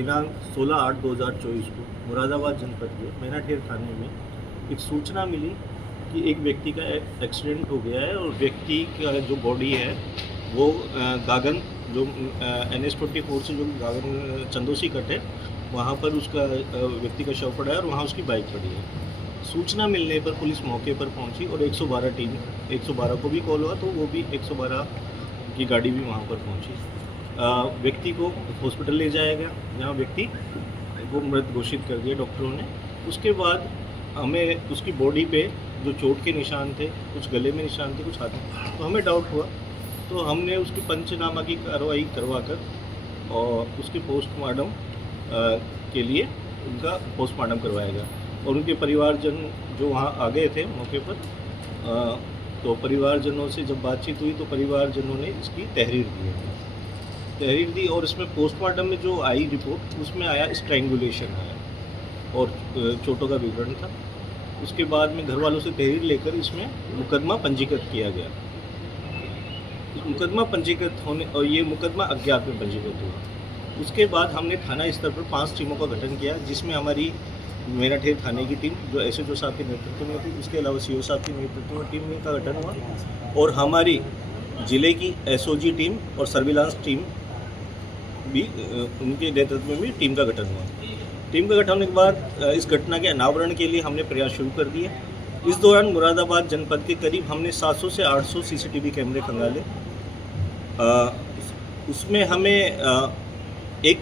दिनांक 16/8/2024 को मुरादाबाद जनपद के मैनाठेर थाने में एक सूचना मिली कि एक व्यक्ति का एक्सीडेंट हो गया है और व्यक्ति का जो बॉडी है वो गागन जो NH-24 से जो गागन चंदोसी कट है वहाँ पर उसका व्यक्ति का शव पड़ा है और वहाँ उसकी बाइक पड़ी है। सूचना मिलने पर पुलिस मौके पर पहुंची और 112 टीम 112 को भी कॉल हुआ तो वो भी 112 की गाड़ी भी वहाँ पर पहुंची। व्यक्ति को हॉस्पिटल ले जाया गया जहाँ व्यक्ति को मृत घोषित कर दिया डॉक्टरों ने। उसके बाद हमें उसकी बॉडी पे जो चोट के निशान थे, कुछ गले में निशान थे, कुछ हाथ में, तो हमें डाउट हुआ तो हमने उसकी पंचनामा की कार्रवाई करवाकर और उसके पोस्टमार्टम के लिए उनका पोस्टमार्टम करवाया गया। और उनके परिवारजन जो वहाँ आ गए थे मौके पर, तो परिवारजनों से जब बातचीत हुई तो परिवारजनों ने इसकी तहरीर दी और इसमें पोस्टमार्टम में जो आई रिपोर्ट उसमें आया स्ट्रैंगुलेशन आया और चोटों का विवरण था। उसके बाद में घर वालों से तहरीर लेकर इसमें मुकदमा पंजीकृत किया गया। मुकदमा पंजीकृत होने और ये मुकदमा अज्ञात में पंजीकृत हुआ। उसके बाद हमने थाना स्तर पर 5 टीमों का गठन किया जिसमें हमारी मैनाठेर थाने की टीम जो SHO साहब के नेतृत्व में थी, उसके अलावा CO साहब के नेतृत्व में टीम का गठन हुआ और हमारी जिले की SOG टीम और सर्विलांस टीम भी उनके नेतृत्व में भी टीम का गठन हुआ। टीम का गठन होने के बाद इस घटना के अनावरण के लिए हमने प्रयास शुरू कर दिए। इस दौरान मुरादाबाद जनपद के करीब हमने 700 से 800 CCTV कैमरे खंगाले। उसमें हमें एक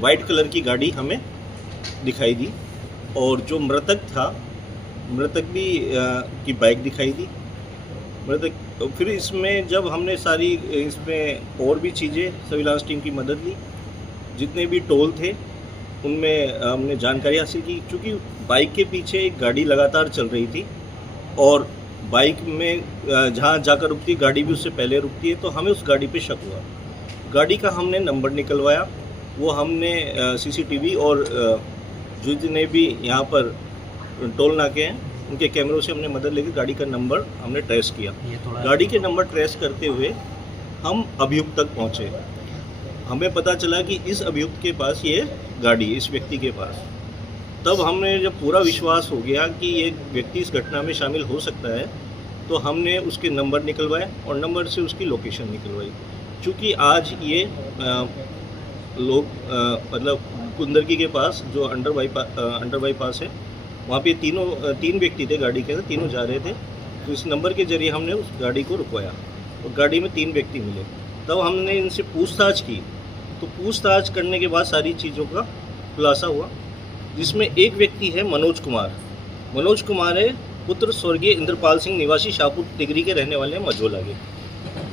वाइट कलर की गाड़ी हमें दिखाई दी और जो मृतक था, मृतक भी की बाइक दिखाई दी। मृतक फिर इसमें जब हमने सारी इसमें और भी चीज़ें सर्विलांस टीम की मदद ली, जितने भी टोल थे उनमें हमने जानकारी हासिल की। क्योंकि बाइक के पीछे एक गाड़ी लगातार चल रही थी और बाइक में जहाँ जाकर रुकती गाड़ी भी उससे पहले रुकती है, तो हमें उस गाड़ी पे शक हुआ। गाड़ी का हमने नंबर निकलवाया, वो हमने CCTV और जितने भी यहाँ पर टोल नाके हैं उनके कैमरों से हमने मदद लेकर गाड़ी का नंबर हमने ट्रेस किया। गाड़ी के नंबर ट्रेस करते हुए हम अभियुक्त तक पहुँचे। हमें पता चला कि इस अभियुक्त के पास ये गाड़ी, इस व्यक्ति के पास। तब हमने जब पूरा विश्वास हो गया कि ये व्यक्ति इस घटना में शामिल हो सकता है तो हमने उसके नंबर निकलवाए और नंबर से उसकी लोकेशन निकलवाई। चूँकि आज ये लोग मतलब कुंदरकी के पास जो अंडर बाईपास है वहाँ पे तीन व्यक्ति थे गाड़ी के अंदर, तीनों जा रहे थे। तो इस नंबर के जरिए हमने उस गाड़ी को रुकवाया और गाड़ी में 3 व्यक्ति मिले। तब हमने इनसे पूछताछ की तो पूछताछ करने के बाद सारी चीज़ों का खुलासा हुआ, जिसमें एक व्यक्ति है मनोज कुमार। मनोज कुमार है पुत्र स्वर्गीय इंद्रपाल सिंह निवासी शाहपुर टिगरी के रहने वाले हैं मझोला के।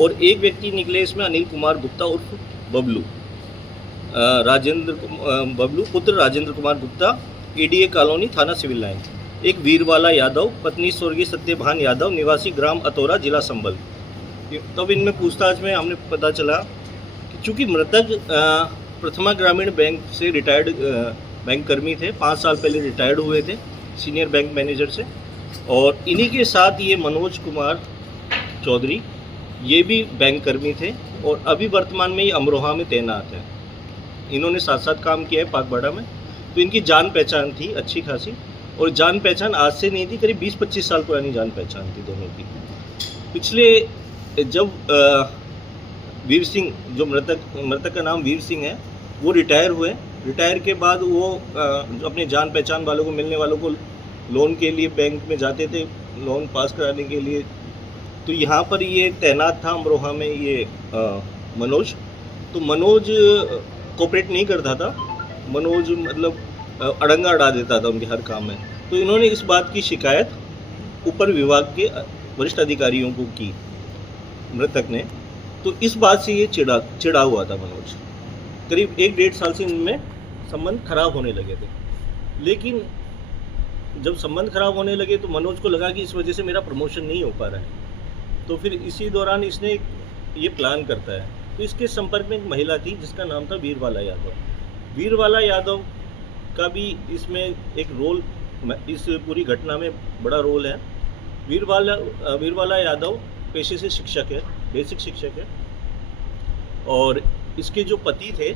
और एक व्यक्ति निकले इसमें अनिल कुमार गुप्ता उर्फ बबलू, बबलू पुत्र राजेंद्र कुमार गुप्ता, ADA कॉलोनी थाना सिविल लाइन। एक वीरवाला यादव पत्नी स्वर्गीय सत्यभान यादव निवासी ग्राम अतौरा जिला संबल। तब इनमें पूछताछ में हमने पता चला कि चूँकि मृतक प्रथमा ग्रामीण बैंक से रिटायर्ड बैंक कर्मी थे, 5 साल पहले रिटायर्ड हुए थे सीनियर बैंक मैनेजर से, और इन्हीं के साथ ये मनोज कुमार चौधरी ये भी बैंक कर्मी थे और अभी वर्तमान में ये अमरोहा में तैनात है। इन्होंने साथ साथ काम किया है पाकबाड़ा में। तो इनकी जान पहचान थी अच्छी खासी, और जान पहचान आज से नहीं थी, करीब 20-25 साल पुरानी जान पहचान थी दोनों की। पिछले जब वीर सिंह, जो मृतक का नाम वीर सिंह है, वो रिटायर हुए। रिटायर के बाद वो अपने जान पहचान वालों को, मिलने वालों को लोन के लिए बैंक में जाते थे, लोन पास कराने के लिए। तो यहाँ पर ये तैनात था अमरोहा में ये मनोज। तो मनोज कोऑपरेट नहीं करता था, मनोज मतलब अड़ंगा अड़ा देता था उनके हर काम में। तो इन्होंने इस बात की शिकायत ऊपर विभाग के वरिष्ठ अधिकारियों को की मृतक ने। तो इस बात से ये चिढ़ा हुआ था मनोज। करीब 1-1.5 साल से इनमें संबंध खराब होने लगे थे। लेकिन जब संबंध खराब होने लगे तो मनोज को लगा कि इस वजह से मेरा प्रमोशन नहीं हो पा रहा है। तो फिर इसी दौरान इसने ये प्लान करता है। तो इसके संपर्क में एक महिला थी जिसका नाम था वीरवाला यादव। वीरवाला यादव का भी इसमें एक रोल, इस पूरी घटना में बड़ा रोल है। वीरवाला यादव पेशे से शिक्षक है, बेसिक शिक्षक है। और इसके जो पति थे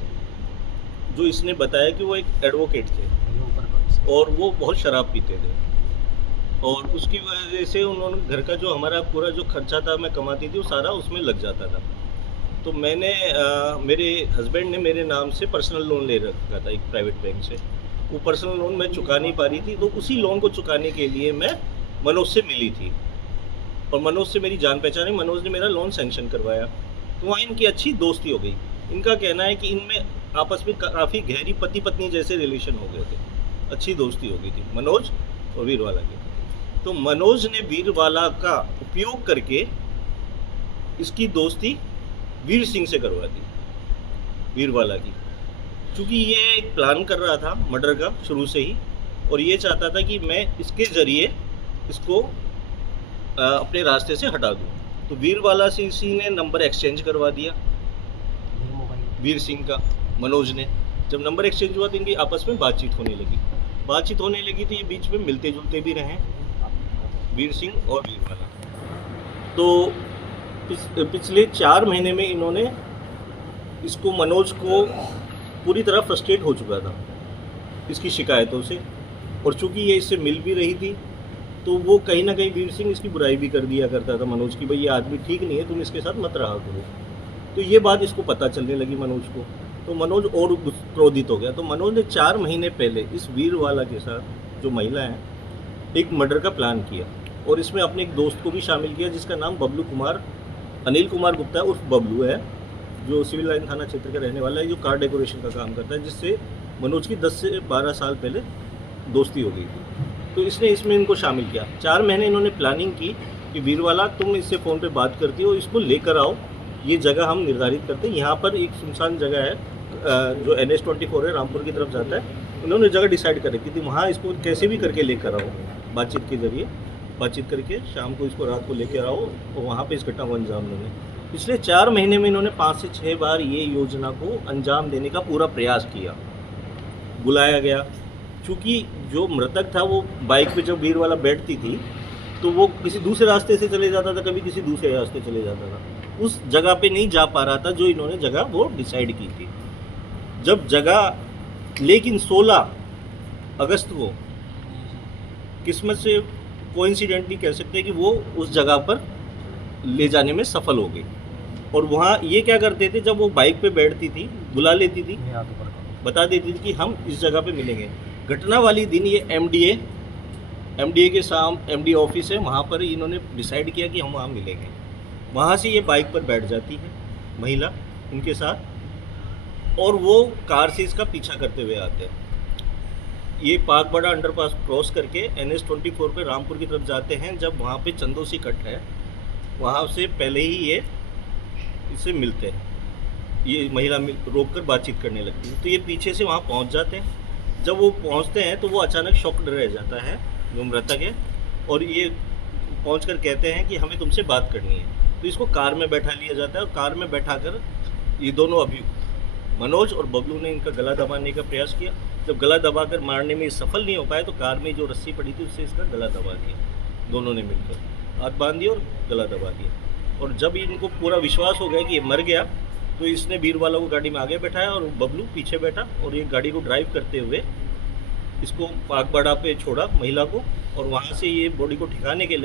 जो इसने बताया कि वो एक एडवोकेट थे और वो बहुत शराब पीते थे, और उसकी वजह से उन्होंने घर का जो हमारा पूरा जो खर्चा था मैं कमाती थी वो सारा उसमें लग जाता था। तो मैंने मेरे हस्बैंड ने मेरे नाम से पर्सनल लोन ले रखा था एक प्राइवेट बैंक से। वो पर्सनल लोन मैं चुका नहीं पा रही थी, तो उसी लोन को चुकाने के लिए मैं मनोज से मिली थी, और मनोज से मेरी जान पहचान है। मनोज ने मेरा लोन सैंक्शन करवाया, तो वहाँ इनकी अच्छी दोस्ती हो गई। इनका कहना है कि इनमें आपस में काफ़ी गहरी पति पत्नी जैसे रिलेशन हो गए थे, अच्छी दोस्ती हो गई थी मनोज और वीरवाला की। तो मनोज ने वीरवाला का उपयोग करके इसकी दोस्ती वीर सिंह से करवा दी, वीरवाला की, क्योंकि ये एक प्लान कर रहा था मर्डर का शुरू से ही, और ये चाहता था कि मैं इसके ज़रिए इसको अपने रास्ते से हटा दूँ। तो वीरवाला से इसी ने नंबर एक्सचेंज करवा दिया वीर सिंह का, मनोज ने। जब नंबर एक्सचेंज हुआ तो इनकी आपस में बातचीत होने लगी तो ये बीच में मिलते जुलते भी रहे वीर सिंह और वीरवाला। तो पिछले 4 महीने में इन्होंने इसको, मनोज को पूरी तरह फ्रस्ट्रेट हो चुका था इसकी शिकायतों से, और चूंकि ये इससे मिल भी रही थी तो वो कहीं ना कहीं वीर सिंह इसकी बुराई भी कर दिया करता था मनोज की, भाई ये आदमी ठीक नहीं है, तुम इसके साथ मत रहा करो। तो ये बात इसको पता चलने लगी मनोज को, तो मनोज और क्रोधित हो गया। तो मनोज ने 4 महीने पहले इस वीरवाला के साथ, जो महिला है, एक मर्डर का प्लान किया, और इसमें अपने एक दोस्त को भी शामिल किया जिसका नाम अनिल कुमार गुप्ता उर्फ बबलू है, जो सिविल लाइन थाना क्षेत्र का रहने वाला है, जो कार डेकोरेशन का काम करता है, जिससे मनोज की 10 से 12 साल पहले दोस्ती हो गई थी। तो इसने इसमें इनको शामिल किया। 4 महीने इन्होंने प्लानिंग की कि वीरवाला तुम इससे फ़ोन पे बात करती हो, इसको लेकर आओ, ये जगह हम निर्धारित करते हैं, यहाँ पर एक सुनसान जगह है जो NH24 है, रामपुर की तरफ जाता है। उन्होंने जगह डिसाइड कर रखी थी, वहाँ इसको कैसे भी करके लेकर आओ, बातचीत के जरिए बातचीत करके शाम को इसको, रात को लेकर आओ, और वहाँ पे इस घटना को अंजाम देंगे। पिछले 4 महीने में इन्होंने 5 से 6 बार ये योजना को अंजाम देने का पूरा प्रयास किया। बुलाया गया, क्योंकि जो मृतक था वो बाइक पे जब वीरवाला बैठती थी तो वो किसी दूसरे रास्ते से चले जाता था, कभी किसी दूसरे रास्ते चले जाता था, उस जगह पे नहीं जा पा रहा था जो इन्होंने जगह वो डिसाइड की थी। जब जगह, लेकिन 16 अगस्त को किस्मत से, कोइंसिडेंटली कह सकते हैं कि वो उस जगह पर ले जाने में सफल हो गई। और वहाँ ये क्या करते थे, जब वो बाइक पे बैठती थी, बुला लेती थी, बता देती थी कि हम इस जगह पे मिलेंगे। घटना वाली दिन ये MDA के सामने MDA ऑफिस है, वहाँ पर इन्होंने डिसाइड किया कि हम वहाँ मिलेंगे। वहाँ से ये बाइक पर बैठ जाती है महिला उनके साथ, और वो कार से इसका पीछा करते हुए आते हैं। ये पाकबड़ा अंडरपास क्रॉस करके NH24 पे रामपुर की तरफ जाते हैं। जब वहाँ पे चंदोसी कट है, वहाँ से पहले ही ये इससे मिलते हैं, ये महिला रोक कर बातचीत करने लगती है। तो ये पीछे से वहाँ पहुँच जाते हैं। जब वो पहुँचते हैं तो वो अचानक शॉक्ड रह जाता है जो मृतक है, और ये पहुँचकर कहते हैं कि हमें तुमसे बात करनी है। तो इसको कार में बैठा लिया जाता है, और कार में बैठाकर ये दोनों अभियुक्त मनोज और बबलू ने इनका गला दबाने का प्रयास किया। जब गला दबाकर मारने में सफल नहीं हो पाए तो कार में जो रस्सी पड़ी थी उससे इसका गला दबा दिया, दोनों ने मिलकर हाथ बांध दिया और गला दबा दिया। और जब इनको पूरा विश्वास हो गया कि ये मर गया, तो इसने वीरवाला को गाड़ी में आगे बैठाया और बबलू पीछे बैठा, और ये गाड़ी को ड्राइव करते हुए इसको पाकबड़ा पे छोड़ा महिला को, और वहाँ से ये बॉडी को ठिकाने के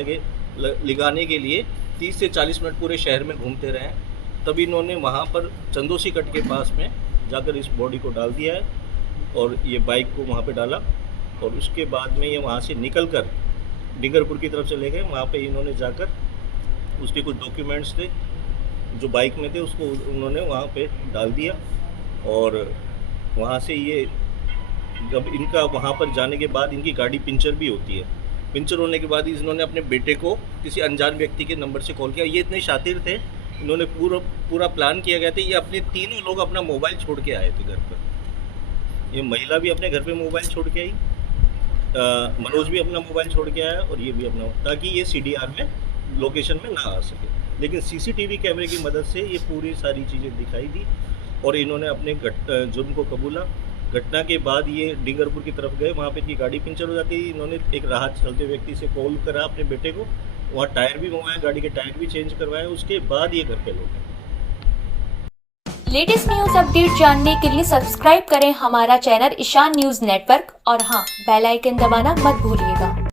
लगाने के लिए 30 से 40 मिनट पूरे शहर में घूमते रहे। तभी इन्होंने वहाँ पर चंदोसी कट के पास में जाकर इस बॉडी को डाल दिया है, और ये बाइक को वहाँ पे डाला, और उसके बाद में ये वहाँ से निकलकर डिंगरपुर की तरफ चले गए। वहाँ पे इन्होंने जाकर उसके कुछ डॉक्यूमेंट्स थे जो बाइक में थे, उसको उन्होंने वहाँ पे डाल दिया। और वहाँ से ये, जब इनका वहाँ पर जाने के बाद इनकी गाड़ी पंचर भी होती है। पंचर होने के बाद इन्होंने अपने बेटे को किसी अनजान व्यक्ति के नंबर से कॉल किया। ये इतने शातिर थे, इन्होंने पूरा प्लान किया गया था। ये अपने तीनों लोग अपना मोबाइल छोड़ के आए थे घर पर। ये महिला भी अपने घर पे मोबाइल छोड़ के आई, मनोज भी अपना मोबाइल छोड़ के आया, और ये भी अपना, ताकि ये CDR में लोकेशन में ना आ सके। लेकिन CCTV कैमरे की मदद से ये पूरी सारी चीज़ें दिखाई दी, और इन्होंने अपने जुर्म को कबूला। घटना के बाद ये डिंगरपुर की तरफ गए, वहाँ पे इनकी गाड़ी पंचर हो जाती है। इन्होंने एक राहत चलते व्यक्ति से कॉल करा अपने बेटे को, वहाँ टायर भी मंगवाया, गाड़ी के टायर भी चेंज करवाए। उसके बाद ये घर पे लौटे। लेटेस्ट न्यूज अपडेट जानने के लिए सब्सक्राइब करें हमारा चैनल ईशान न्यूज नेटवर्क और हाँ, बेल आइकन दबाना मत भूलिएगा।